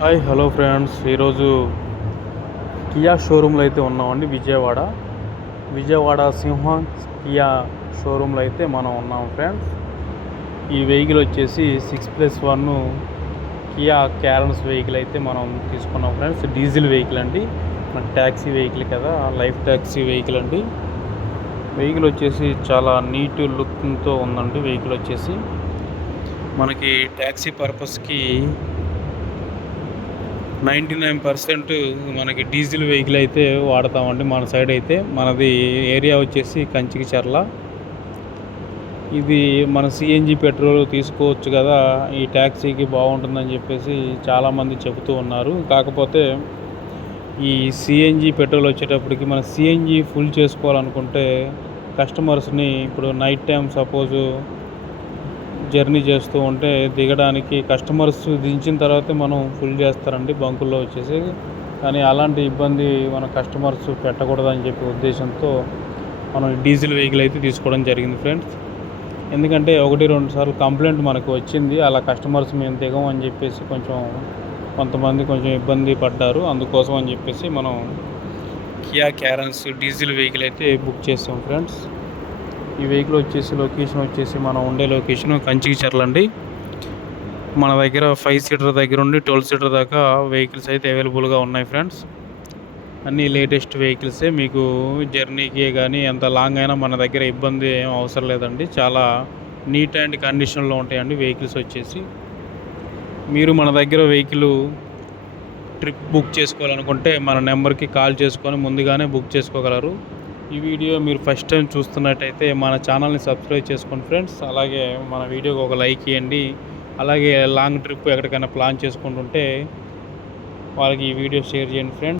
Hi hello friends, ఈరోజు Kia షోరూంలో అయితే ఉన్నామండి. విజయవాడ సింహం కియా షోరూంలో అయితే మనం ఉన్నాం ఫ్రెండ్స్. ఈ వెహికల్ వచ్చేసి 6+1 కియా క్యారెన్స్ వెహికల్ అయితే మనం తీసుకున్నాం ఫ్రెండ్స్. డీజిల్ వెహికల్ అండి, మన ట్యాక్సీ వెహికల్ కదా, లైఫ్ ట్యాక్సీ వెహికల్ అండి. వెహికల్ వచ్చేసి చాలా నీట్ లుక్తో ఉందండి. వెహికల్ వచ్చేసి మనకి ట్యాక్సీ పర్పస్కి 99% మనకి డీజిల్ వెహికల్ అయితే వాడతామండి. మన సైడ్ అయితే మనది ఏరియా వచ్చేసి కంచికిచర్ల. ఇది మన సిఎన్జి పెట్రోల్ తీసుకోవచ్చు కదా, ఈ ట్యాక్సీకి బాగుంటుందని చెప్పేసి చాలామంది చెబుతూ ఉన్నారు. కాకపోతే ఈ సిఎన్జి పెట్రోల్ వచ్చేటప్పటికి మన సిఎన్జి ఫుల్ చేసుకోవాలనుకుంటే కస్టమర్స్ని ఇప్పుడు నైట్ టైం సపోజు జర్నీ చేస్తూ ఉంటే దిగడానికి కస్టమర్స్ దించిన తర్వాతే మనం ఫుల్ చేస్తారండి బంకుల్లో వచ్చేసి. కానీ అలాంటి ఇబ్బంది మన కస్టమర్స్ పెట్టకూడదని చెప్పి ఉద్దేశంతో మనం డీజిల్ వెహికల్ అయితే తీసుకోవడం జరిగింది ఫ్రెండ్స్. ఎందుకంటే 1-2 సార్లు కంప్లైంట్ మనకు వచ్చింది, అలా కస్టమర్స్ మేము దిగం అని చెప్పేసి కొంతమంది ఇబ్బంది పడ్డారు. అందుకోసం అని చెప్పేసి మనం కియా క్యారెన్స్ డీజిల్ వెహికల్ అయితే బుక్ చేసాం ఫ్రెండ్స్. ఈ వెహికల్ వచ్చేసి లొకేషన్ వచ్చేసి మనం ఉండే లొకేషన్ కంచికిచర్ల అండి. మన దగ్గర 5 సీటర్ దగ్గర ఉండి 12 సీటర్ దాకా వెహికల్స్ అయితే అవైలబుల్గా ఉన్నాయి ఫ్రెండ్స్. అన్నీ లేటెస్ట్ వెహికల్సే. మీకు జర్నీకి కానీ ఎంత లాంగ్ అయినా మన దగ్గర ఇబ్బంది ఏం అవసరం లేదండి. చాలా నీట్ అండ్ కండిషన్లో ఉంటాయండి వెహికల్స్ వచ్చేసి. మీరు మన దగ్గర వెహికల్ ట్రిప్ బుక్ చేసుకోవాలనుకుంటే మన నెంబర్కి కాల్ చేసుకొని ముందుగానే బుక్ చేసుకోగలరు. ఈ వీడియో మీరు ఫస్ట్ టైం చూస్తున్నట్టయితే మన ఛానల్ని సబ్స్క్రైబ్ చేసుకోండి ఫ్రెండ్స్. అలాగే మన వీడియోకి ఒక లైక్ ఇవ్వండి. అలాగే లాంగ్ ట్రిప్ ఎక్కడికైనా ప్లాన్ చేసుకుంటుంటే వాళ్ళకి ఈ వీడియో షేర్ చేయండి ఫ్రెండ్స్.